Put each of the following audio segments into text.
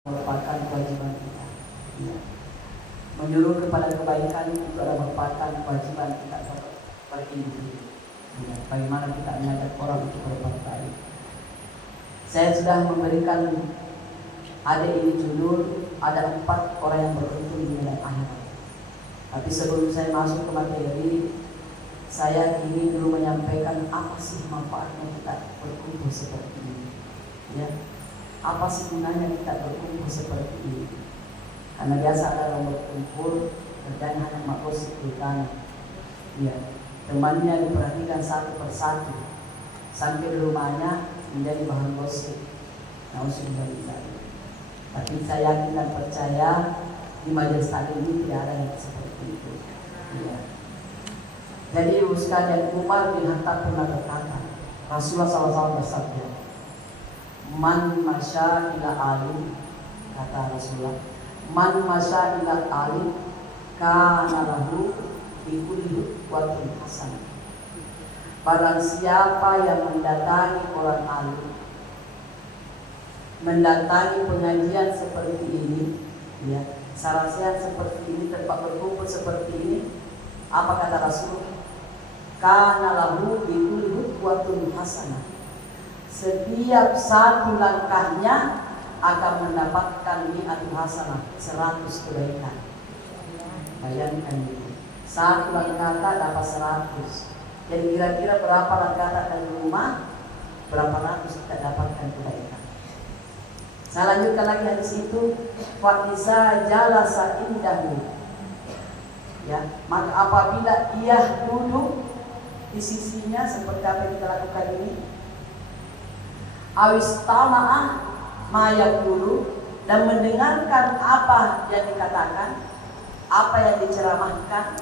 merupakan kewajiban kita. Ya. Menyuruh kepada kebaikan itu adalah merupakan kewajiban kita per individu. Ya. Bagaimana kita mengajak orang untuk berbuat baik. Saya sudah memberikan ini judul, ada 4 orang yang beruntung di medan akhirat. Tapi sebelum saya masuk ke materi, saya ingin dulu menyampaikan apa sih manfaatnya kita berkumpul seperti ini. Ya. Apa sih gunanya kita berkumpul seperti ini? Karena biasa ada orang berkumpul kerjanya hanya makrosik utama. Ya, temannya diperhatikan satu persatu sampai di rumahnya menjadi bahan gosip. Nauzubillah. Tapi saya yakin dan percaya di majelis taklim ini tidak ada yang seperti itu. Ya. Jadi sekalian, Umar bin Khattab pernah berkata, Rasulullah SAW bersabda, "Man masya ila alim," kata Rasulullah, "Man masya ila alim kana lahu bi kulli waqtin hasan." Barang siapa yang mendatangi orang alim, mendatangi pengajian seperti ini, ya, sarasian seperti ini, tempat berkumpul seperti ini, apa kata Rasulullah? Kana lahu bi kulli waqtin hasanah. Setiap satu langkahnya akan mendapatkan mi'atu hasanah, 100 kebaikan. Bayangkan itu. Satu langkah dapat 100. Jadi kira-kira berapa langkah dari rumah, berapa ratus kita dapatkan kebaikan. Saya lanjutkan lagi hadis itu. Fa iza jalasa indahu, ya, maka apabila ia duduk di sisinya seperti apa yang kita lakukan ini, awis tama'ah maya dulu, dan mendengarkan apa yang dikatakan, apa yang diceramahkan,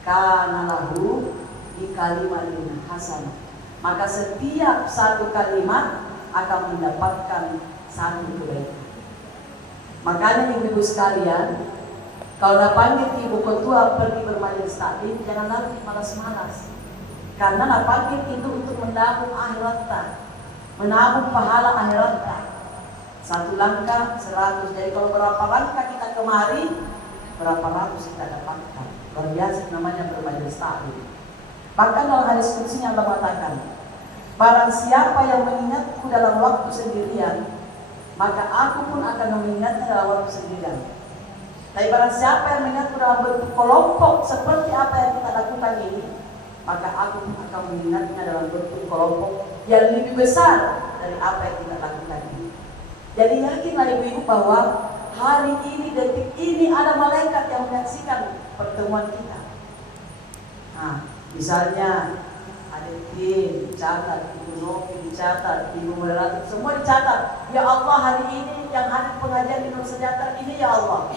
kana lahu di kalimatin hasanah, maka setiap satu kalimat akan mendapatkan satu kebaikan. Makanya ibu-ibu sekalian, kalau panggil ibu ketua pergi bermajelis taklim, jangan lagi malas-malas, karena panggil itu untuk menabung akhirat, menabung pahala akhirat. Satu langkah 100. Jadi kalau berapa langkah kita kemari, berapa ratus kita dapatkan. Luar biasa namanya bermajelis taklim. Bahkan dalam hadis qudsi Allah mengatakan, barang siapa yang mengingatku dalam waktu sendirian, maka aku pun akan mengingatnya dalam waktu sendirian. Tapi barang siapa yang mengingatku dalam bentuk kelompok seperti apa yang kita lakukan ini, maka aku pun akan mengingatnya dalam bentuk kelompok yang lebih besar dari apa yang kita lakukan ini. Jadi yakinlah ibu-ibu bahwa hari ini, detik ini ada malaikat yang menyaksikan pertemuan kita. Nah, misalnya ada tim dicatat, Ibu Novi dicatat, Ibu Melati, semua dicatat. Ya Allah, hari ini yang hari pengajian di Nur Sejahtera ini, ya Allah.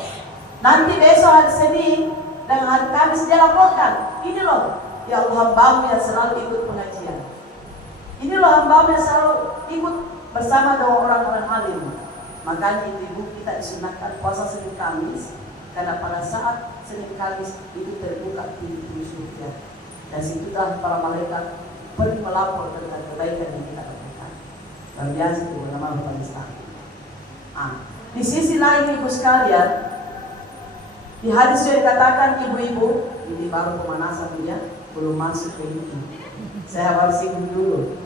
Nanti besok hari Senin dan hari Kamis dia laporkan, ini loh, ya Allah, hambamu yang selalu ikut pengajian. Ini loh hambamu yang selalu ikut bersama dengan orang-orang alim. Makanya ibu kita disunahkan puasa Senin Kamis, karena pada saat Senin Kamis itu terbuka pintu surga, dan situlah para malaikat pergi melapor tentang kebaikan yang kita lakukan. Luar biasa itu bernama majelis taklim. Di sisi lain ibu sekalian, di hadis sudah dikatakan ibu-ibu, ini baru pemanasan ya, belum masuk ke ini. Saya harus singgung dulu.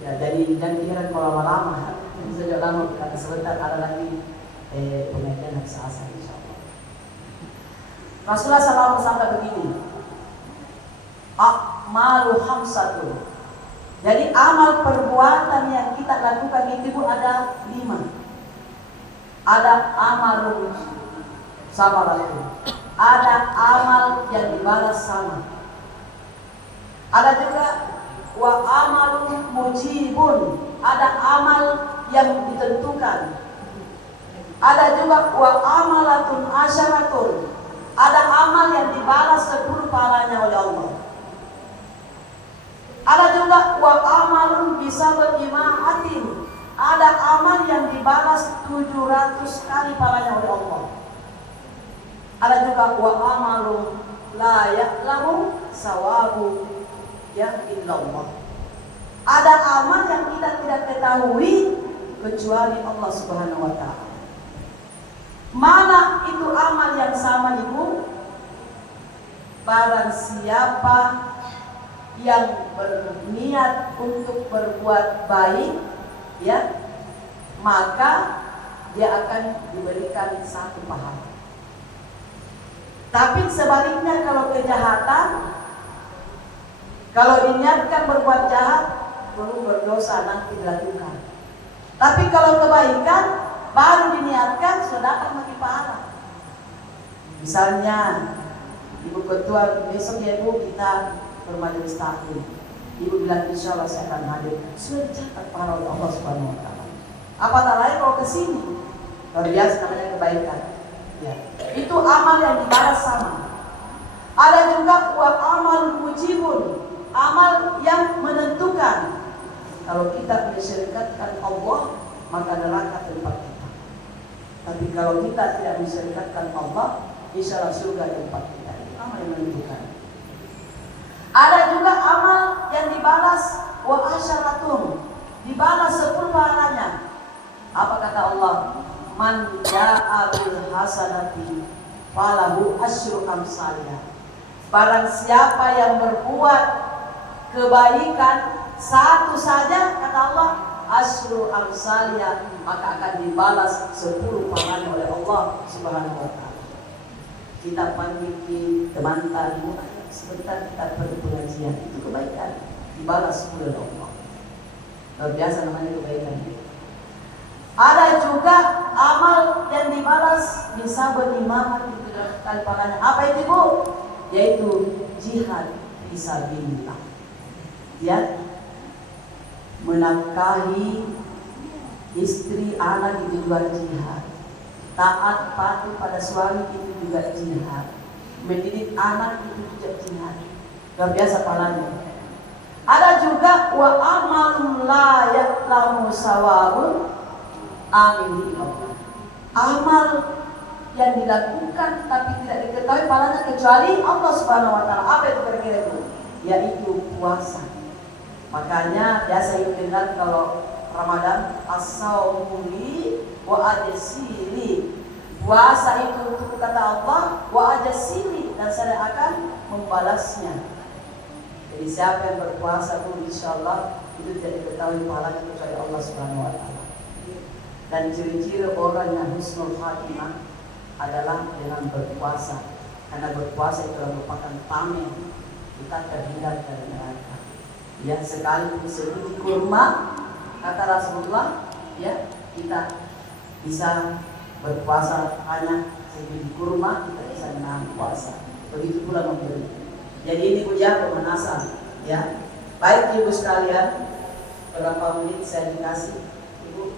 Ya, jadi jangan kira kalau lama-lama, sejak lama karena sebentar ada lagi pengajian hari Selasa insyaallah. Rasulullah SAW bersabda begini, a'malu khamsatun. Jadi amal perbuatan yang kita lakukan itu ada 5. Ada amal sama lagi. Ada amal yang dibalas sama. Ada juga wa amalun mujibun, ada amal yang ditentukan. Ada juga wa amalatun asyaratun, ada amal yang dibalas 10 pahalanya oleh Allah. Ada juga wa amalun bisa berimaatin, ada amal yang dibalas 700 kali pahalanya oleh Allah. Ada juga wa amalun la ya'lamu sawabu ya illallah. Ada amal yang kita tidak ketahui kecuali Allah Subhanahu wa Ta'ala. Mana itu amal yang sama, Ibu? Barang siapa yang berniat untuk berbuat baik, ya, maka dia akan diberikan satu pahala. Tapi sebaliknya kalau kejahatan, kalau diniatkan berbuat jahat, belum berdosa nanti dilakukan. Tapi kalau kebaikan baru diniatkan, sudah akan mati pahala. Misalnya, Ibu Ketua, besok ya Ibu kita bermajelis taklim. Ibu bilang insya Allah saya akan hadir. Sudah dicatat pahala oleh Allah Subhanahu wa Ta'ala. Apa tak lain kalau kesini? Luar biasa namanya kebaikan. Ya. Itu amal yang dibalas sama. Ada juga wa amal mujibun, amal yang menentukan. Kalau kita mensyirikatkan Allah, maka neraka tempat kita. Tapi kalau kita tidak mensyirikatkan Allah, insya Allah surga tempat kita. Amal yang menentukan. Ada juga amal yang dibalas wa asyaratun, dibalas 10 pahalanya. Apa kata Allah? Man ja'a bil hasanati falahu asyru amsalha. Barang siapa yang berbuat kebaikan satu saja, kata Allah, asyru amsalha, maka akan dibalas 10 pahalanya oleh Allah Subhanahu wa Ta'ala. Kita panggil teman tadi, sebentar kita pergi pengajian, itu kebaikan dibalas oleh Allah. Luar biasa namanya kebaikan. Ada juga amal yang dibalas bisa berimaman di kali pahalanya. Apa itu, Bu? Yaitu jihad fisabilillah. Ya, menafkahi istri, anak itu juga jihad. Taat patuh pada suami itu juga jihad. Mendidik anak itu juga jihad. Luar biasa pahalanya. Ada juga wa amalun la ya'lamu sawabun amin Allah. Amal yang dilakukan tapi tidak diketahui pahalanya kecuali Allah Subhanahu wa Ta'ala. Apa itu kira-kira itu? Yaitu puasa. Makanya biasa itu dengar kalau Ramadan as-saumu li wa ajsili. Puasa itu untuk kata Allah wa ajsili, dan saya akan membalasnya. Jadi siapa yang berpuasa pun insyaallah itu tidak diketahui pahalanya kecuali Allah Subhanahu wa Ta'ala. Dan ciri-ciri orang yang husnul khatimah adalah dengan berpuasa. Karena berpuasa itu merupakan tameng kita terhindar dari neraka. Ya, sekalipun sebiji kurma, kata Rasulullah, ya, kita bisa berpuasa hanya sebiji kurma, kita bisa menahan puasa. Begitu pula memberi. Jadi ini punya pemanasan, ya. Baik Ibu sekalian, berapa menit saya dikasih? Ibu,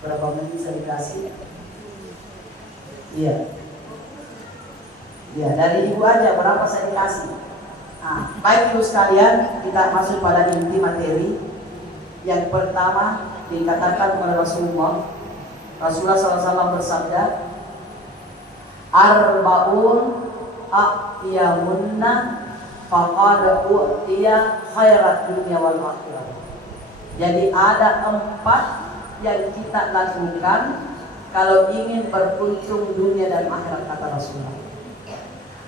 berapa menit saya dikasih? Iya. Ya, dari Ibu aja berapa saya dikasih? Nah, baik Ibu sekalian, kita masuk pada inti materi. Yang pertama dikatakan oleh Rasulullah SAW bersabda, Arba'un a'tiyamunna faqad u'tiya khairat dunia wal akhirah. Jadi ada 4 yang kita lakukan kalau ingin beruntung dunia dan akhirat, kata Rasulullah.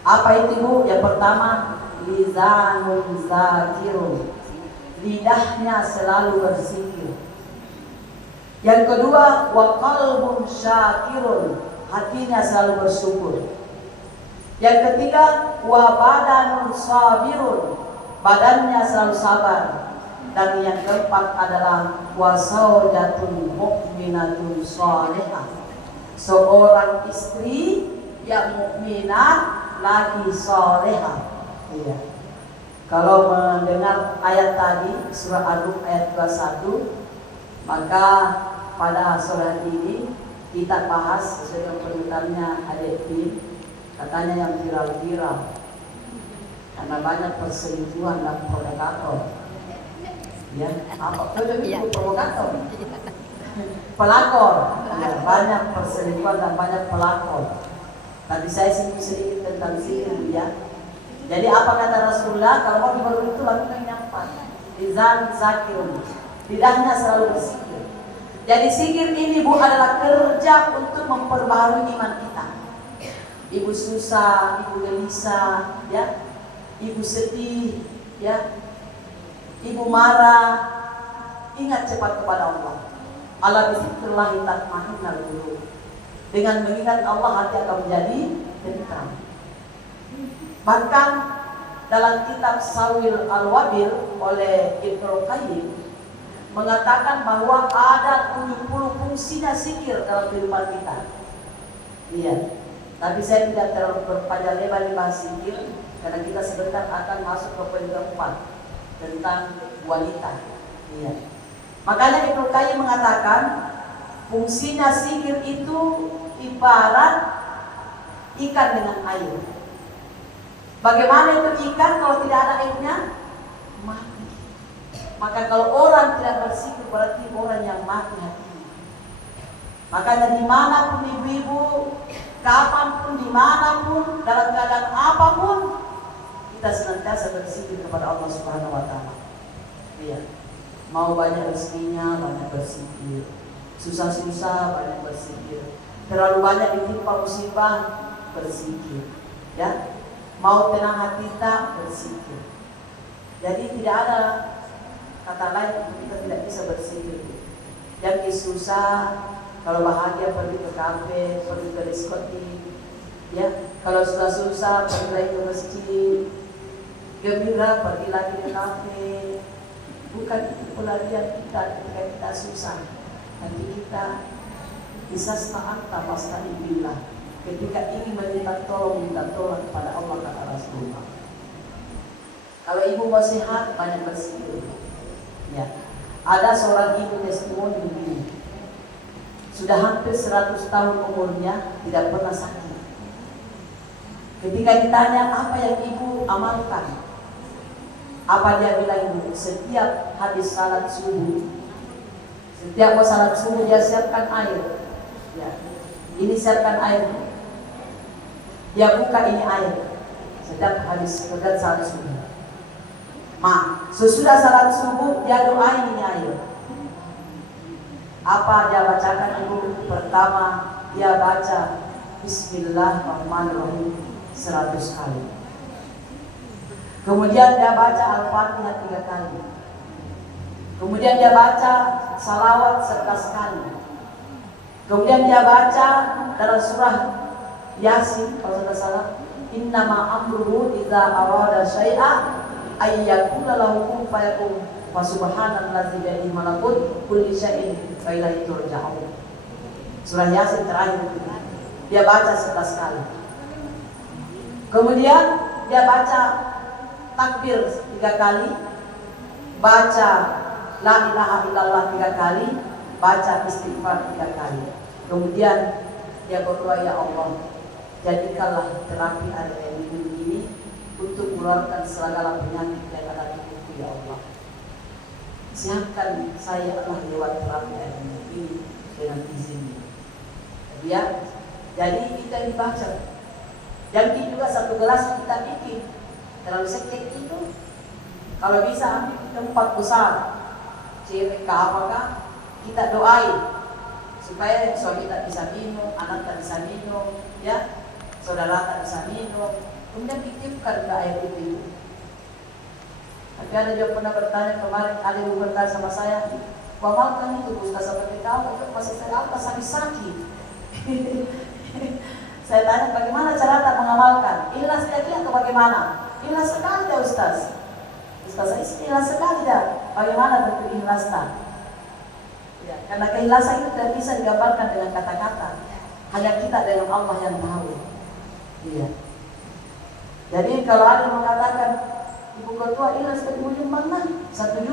Apa itu, Bu? Yang pertama, lisanun zakirun, lidahnya selalu berzikir. Yang kedua, wa qalbun syakirun, hatinya selalu bersyukur. Yang ketiga, wa badanun sabirun, badannya selalu sabar. Dan yang keempat adalah wa zawjatun mu'minatun shalihah, seorang istri yang mukminah lagi salehah. Iya. Kalau mendengar ayat tadi surah Ar-Rum ayat 21, maka pada sore ini kita bahas sesuai dengan penulisannya adik Tim. Katanya yang viral-viral karena banyak perselingkuhan dan provokator. Ya, apa itu provokator? Pelakor. Ya, banyak perselingkuhan dan banyak pelakor. Tadi saya sedikit tentang sihir, ya. Jadi apa kata Rasulullah? Kalau mau dibaru itu lakukan yang 4. Lisan zakirun, lidahnya selalu berzikir. Jadi zikir ini Bu adalah kerja untuk memperbaharui iman kita. Ibu susah, ibu gelisah, ya, ibu sedih, ya, ibu marah, ingat cepat kepada Allah. Ala bizikrillah tatma'innul qulub. Dengan mengingat Allah hati akan menjadi tentram. Bahkan dalam kitab Sawil Al-Wabil oleh Ibnu Qayyim mengatakan bahwa ada 70 fungsinya zikir dalam kehidupan kita. Iya. Tapi saya tidak terlalu berpanjang lebar di bahas zikir karena kita sebentar akan masuk ke poin keempat tentang wanita. Iya. Makanya Ibnu Qayyim mengatakan fungsinya zikir itu ibarat ikan dengan air. Bagaimana itu ikan kalau tidak ada airnya? Mati. Maka kalau orang tidak berzikir berarti orang yang mati hatinya. Makanya dimanapun ibu-ibu, kapanpun, dimanapun, dalam keadaan apapun, kita senantiasa berzikir kepada Allah Subhanahu Wa Taala. Iya. Mau banyak rezekinya, banyak berzikir. Susah-susah, banyak berzikir. Terlalu banyak ditimpa musibah, berzikir. Ya. Mau tenang hati kita, berzikir. Jadi tidak ada kata lain kita tidak bisa berzikir. Yang susah, kalau bahagia pergi ke kafe, pergi ke diskotik, ya. Kalau sudah susah pergi lagi ke masjid, gembira pergi lagi ke kafe. Bukan itu pelarian kita ketika kita susah. Nanti kita bisa sta'anta fasta'ibillah. Ketika ingin minta tolong kepada Allah kata Rasulullah. Kalau ibu mau sehat, banyak berzikir. Ya. Ada seorang ibu testimoni begini. Sudah hampir 100 tahun umurnya, tidak pernah sakit. Ketika ditanya apa yang ibu amalkan, apa dia bilang? Setiap habis salat subuh, setiap mau salat subuh dia siapkan air. Ya. Ini siapkan air. Dia buka ini air. Setiap habis salat subuh. Sesudah salat subuh dia doain ini air. Apa dia bacakan ibu? Pertama dia baca Bismillahirrahmanirrahim 100 kali. Kemudian dia baca Al-Fatihah 3 kali. Kemudian dia baca salawat 11 kali. Kemudian dia baca dalam surah Yasin kalau tidak salah, innama amruhu idza arada syai'a ay yaqula lahu kun fayakun wa subhanallazi bi yadihi malakut kulli syai'in wa ilaihi turja'un. Surah Yasin terakhir dia baca 11 kali. Kemudian dia baca takbir 3 kali, baca la ilaha illallah 3 kali, baca istighfar 3 kali. Kemudian dia berdoa, ya Allah, jadikanlah terapi air minum ini untuk mengeluarkan segala penyakit yang ada di tubuhku, ya Allah. Siapkan saya Allah lewat terapi air minum ini dengan izinmu. Ya, jadi kita dibaca. Jangan juga 1 gelas kita bikin terlalu sedikit itu. Kalau bisa ambil tempat besar, cewek apakah kita doain supaya suami tak bisa minum, anak tak bisa minum, ya, saudara tak bisa minum. Kemudian dititipkan ke air itu. Tapi ada juga pernah bertanya kemarin, ada yang bertanya sama saya, "Bamalkan itu Ustaz seperti kau?" Itu masih saya apa sakit. Saya tanya, bagaimana cara tak mengamalkan? Ikhlas lagi atau bagaimana? Ikhlas sekali dah Ustaz. Ustaz saya ikhlas sekali dah. Bagaimana bentuk ikhlas tak? Ya, karena keikhlasan itu tidak bisa digambarkan dengan kata-kata. Hanya kita dengan Allah yang tahu. Iya. Jadi kalau ada yang mengatakan Ibu Ketua ikhlas ke Ibu Limbang, 1 juta.